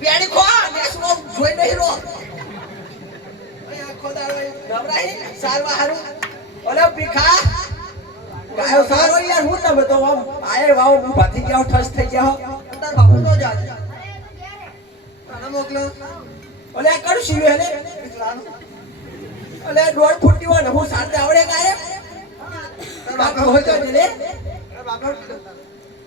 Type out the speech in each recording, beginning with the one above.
બેડી ખો નેસનો જોઈ નહીં રો આખો દાડો નવરાઈ સારવા હારું ઓલે ભીખા ગાયો સારો યાર હું તમે તો આયે વાવ બાથી ગયા ઠસ થઈ ગયા તાર બાપુ નો જા તને મોકલો ઓલે કરું શીવે હે ઓલે દોડ ફૂટી હોય ને હું સાંજે આવડે ગાય તાર બાપુ હોય તો લે તાર બાપુ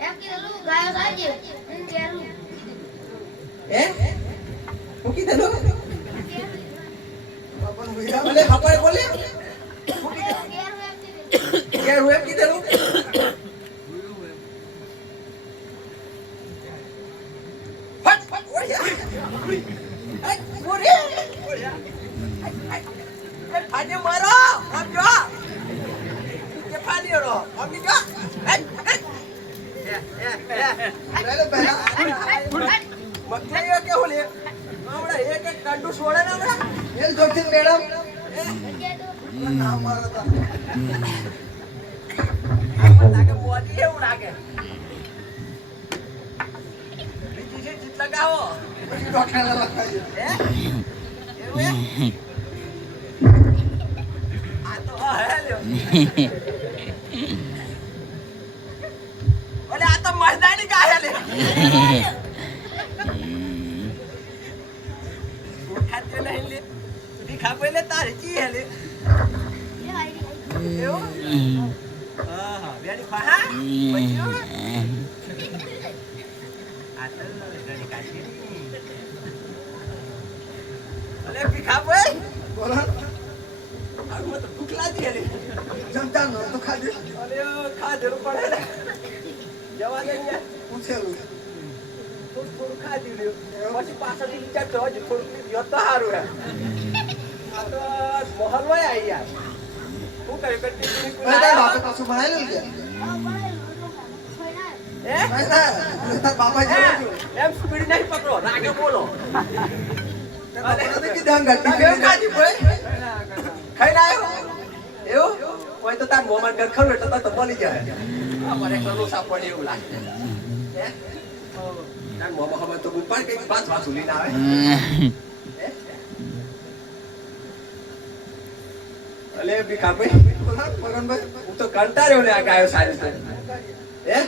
એમ કીધું ગાયો સાજે કેરું હે હું કીધું બાપન ભઈરા ઓલે ખબર બોલે કેરું એમ કીધું આજે મારો આમ જો કે ફાડ્યો રો આમ જો રેલો પહેલા મકલીઓ કે હોલે હમણા એક એક કંડુ છોડે ને હમણા એલ જોથી મેડમ નામ મારો તો લાગે બોડી એવું લાગે બીજી છે જીત લગાવો પછી ડોક્ટર લગાવજો હે એવું હે ઓલે આ તો મર્દાની ગાય લે ખાતે નહીં લે દીખા પેલે તારી જી હે લે એવું હા બેડી ખા પછી આ તો ગણી કાઢી ઓલે ભીખા ભાઈ બોલો આવું તો ભૂખ લાગી હે જમતા નો તો ખાધે અરે ખા જરૂર પડે ને જવા દે યાર પૂછેલું થોડું ખાધી લ્યો પછી પાછળથી વિચાર તો હજી થોડું યો તો સારું હે આ તો મોહલ હોય આ યાર શું કરે કટી તારા બાપે પાછું બનાવેલું છે હે તારા બાપા જેવું એમ સ્પીડ નહીં પકડો રાગે બોલો અરે તો કીધું ગટ્ટી ખાધી ભાઈ ખાઈ લાયો એવું કોઈ તો તાર મોમન કર ખરું એટલે તો મળી જાય આ મને કરું સાપ પડે એવું લાગે હે તાર મોમા ખબર તો ઉપર કઈ વાત લઈને આવે અલે ભીખા ભાઈ મગનભાઈ હું તો કંટાળ્યો ને આ ગાયો સારી છે હે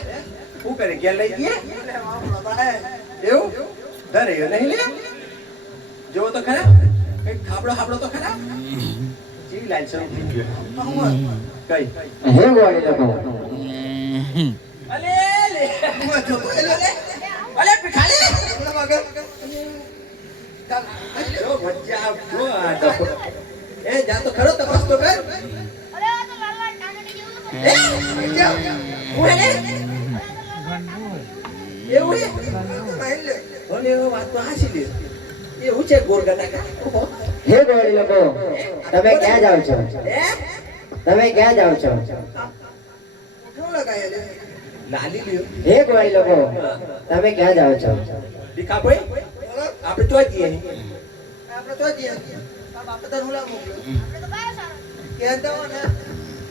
શું કરે ગયા લઈ ગયા એવું ધરે નહીં લે જો તો ખરા કઈ ખાબડો તો ખરા જી લાઈન શરૂ થઈ ગયો કઈ હે ગોળી લોકો અલે લે અલે ભીખાલે મગર જો બચ્ચા જો આ તો એ જા તો ખરો તપાસ તો કર અરે આ તો લાલ લાલ ટામેટી જેવું હું હે એવું હે ઓલે વાત તો હાસી લે એ ઉચે ગોરગના કા હે ગોળી લોકો તમે ક્યાં જાવ છો હે તમે ક્યાં જાવ છો કેવું લગાય લે લાલી લ્યો હે ગોળી લોકો તમે ક્યાં જાવ છો દીખા ભાઈ આપણે તો જઈએ આપણે તો જઈએ આ બાપ તો હુલા મોકલો આપણે તો ગાયો સારો કે દો ને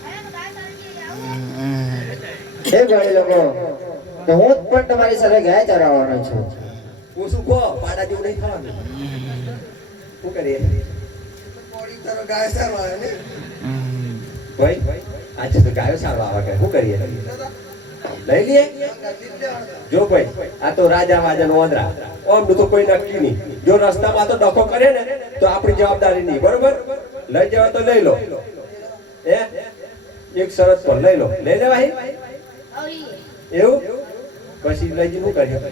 અરે તો ગાયો સારો કે આવું હે ગોળી લોકો તો હું પણ તમારી સાથે ગાય ચરાવવાનો છું હું શું કહો પાડા જેવું નહીં થવાનું શું કરીએ પોડી તારો ગાય સારો આવે ને ભાઈ આજે તો ગાયો સારો આવે કે શું કરીએ લઈ લઈએ જો ભાઈ આ તો રાજા વાજા નો ઓંદરા ઓમ તો કોઈ નક્કી નહીં જો રસ્તામાં તો ડખો કરે ને તો આપણી જવાબદારી નહીં બરોબર લઈ જવા તો લઈ લો હે એક શરત પર લઈ લો લઈ લેવાય આવરી એવું પછી લઈ જઈને શું કર્યું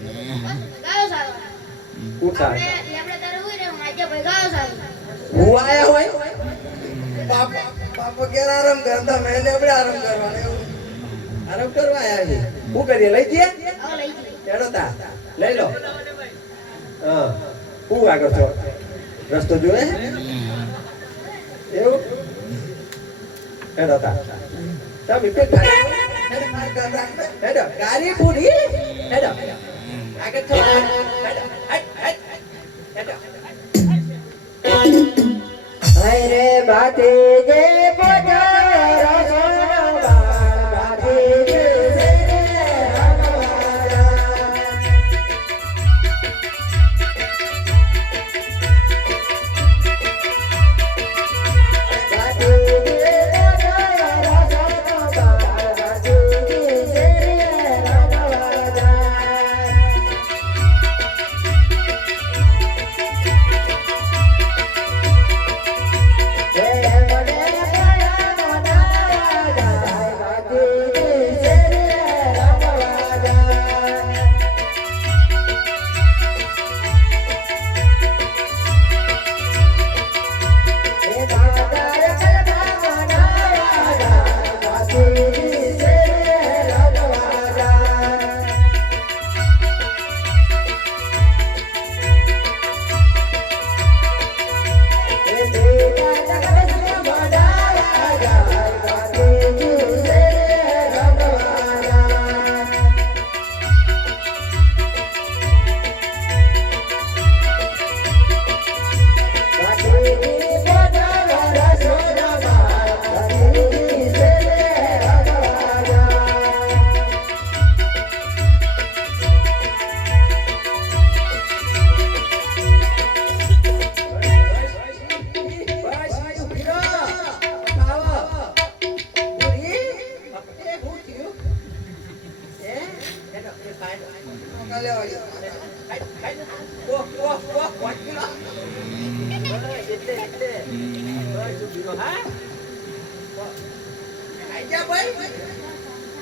ગાયો સારો ઉઠા આપણે તારે હોય રે આજે ભાઈ ગાયો સારો હું આયા હોય બાપ કે આરામ કરતા મેલે આપણે આરામ કરવાનો એવું આરામ કરવા આયા છે શું કરીએ લઈ જઈએ આવ લઈ જઈએ એનો તા લઈ લો હા હું આગળ છો રસ્તો જોવે એવું એનો તા તમે પેટ હેડો ગાડી પૂરી હેડો આગળ છો હેડો હાય રે બાતે જે પોજારા સોના બાતે જે કાલે વાળી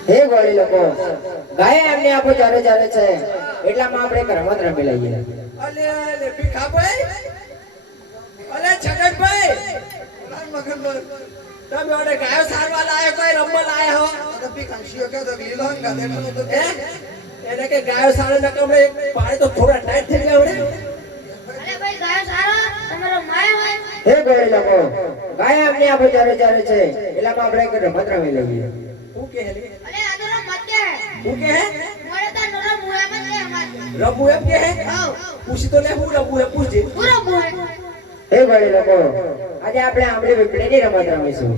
હે ગોળી લોકો ગાય એમને આપો ચારે ચારે છે એટલામાં આપણે એક રમત રમી લઈએ. અલે લે ભીખા ભાઈ અલે છગનભાઈ મગનભાઈ તમે ઓડે ગાયો સારવા લાયો કોઈ રમવા લાયા હો તો ભીખાંશીઓ કે તો લીલો હંગા દેખો તો એને કે ગાયો સારો ન કમરે પાણી તો થોડા ટાઈટ થઈ ગયા ઓડે. અરે ભાઈ ગાયો સારો તમારો માયા હોય. હે ગોળી લોકો ગાય એમને આપો ચારે ચારે છે એટલામાં આપણે એક રમત રમી લઈએ. હું કે હેલી અરે આ તો રમત છે. હું કે હે મોરે તો નરમ મુએ મત લે અમાર. રમવું એમ કે હે પૂછી તો લે હું રમવું એ પૂછજે. પૂરો મુએ. હે ગોળી લોકો આજે આપણે આંબલી પીપળીની રમત રમીશું.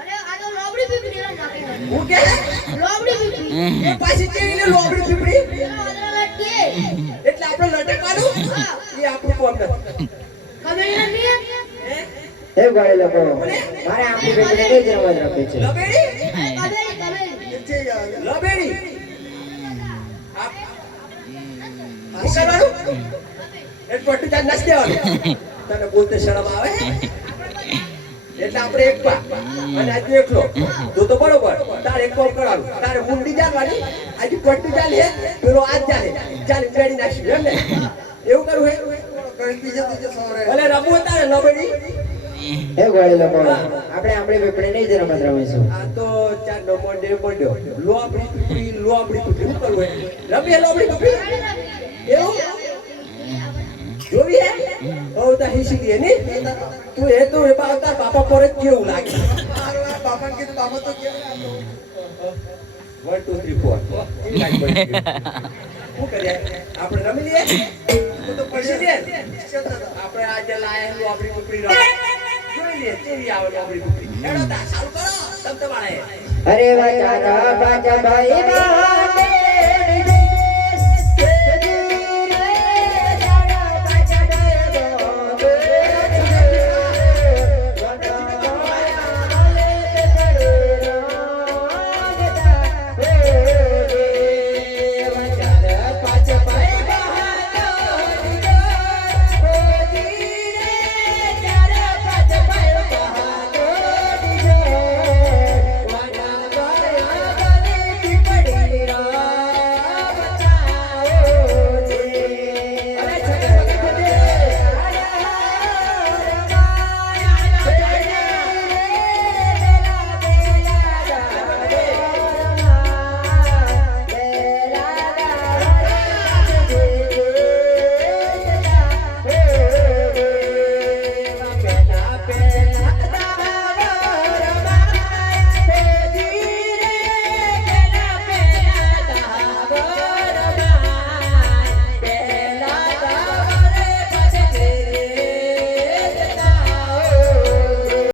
અરે આ તો લોબડી પીપળી રમ નાખી. હું કે લોબડી પીપળી. એ પાછી ચેવીને લોબડી પીપળી એનો અદરા લટકે. એટલે આપણે લટકવાનું એ આપણું કોમ નથી. કમેડી રમી હે હે ગોળી લોકો મારે આંબલી પીપળીની જ રમત રમવી છે. લબેડી કમેડી. લબેડી શું કરવાનું એક પટ્ટુ ચાર નાખી દેવાનું. તને બોલતે શરમ આવે એટલે આપણે એક પા અને આજે એકલો તો બરોબર તારે એક કોમ કરવાનું તારે મુંડી ચાલવાની આજે પટ્ટુ ચાલે પેલો આજ ચાલે ચાલે બેડી નાખી એમ ને એવું કરવું હે ભલે રમવું તારે લબેડી. હે ગોળી લોકો આપણે આંબલી પીપળીની જ રમત રમીશું. આ તો ચાર નો મોઢે મોઢો લોબડી પીપળી શું કરવું હે રમીએ લોબડી પીપળી એવું જોવી હે ઓ તા હિસી દે ને તું એ તો એ બાપા બાપા પર કેવું લાગે બાપા કે બાપા તો કેવું 1 2 3 4 શું કરીએ આપણે રમી લઈએ તો પડી દે આપણે આજે લાયા હું આપણી કુકડી રમ જોઈ લે કેવી આવે આપણી કુકડી હેડો તા ચાલુ કરો તમ તમારે અરે વાચારા બાજા ભાઈ બાટે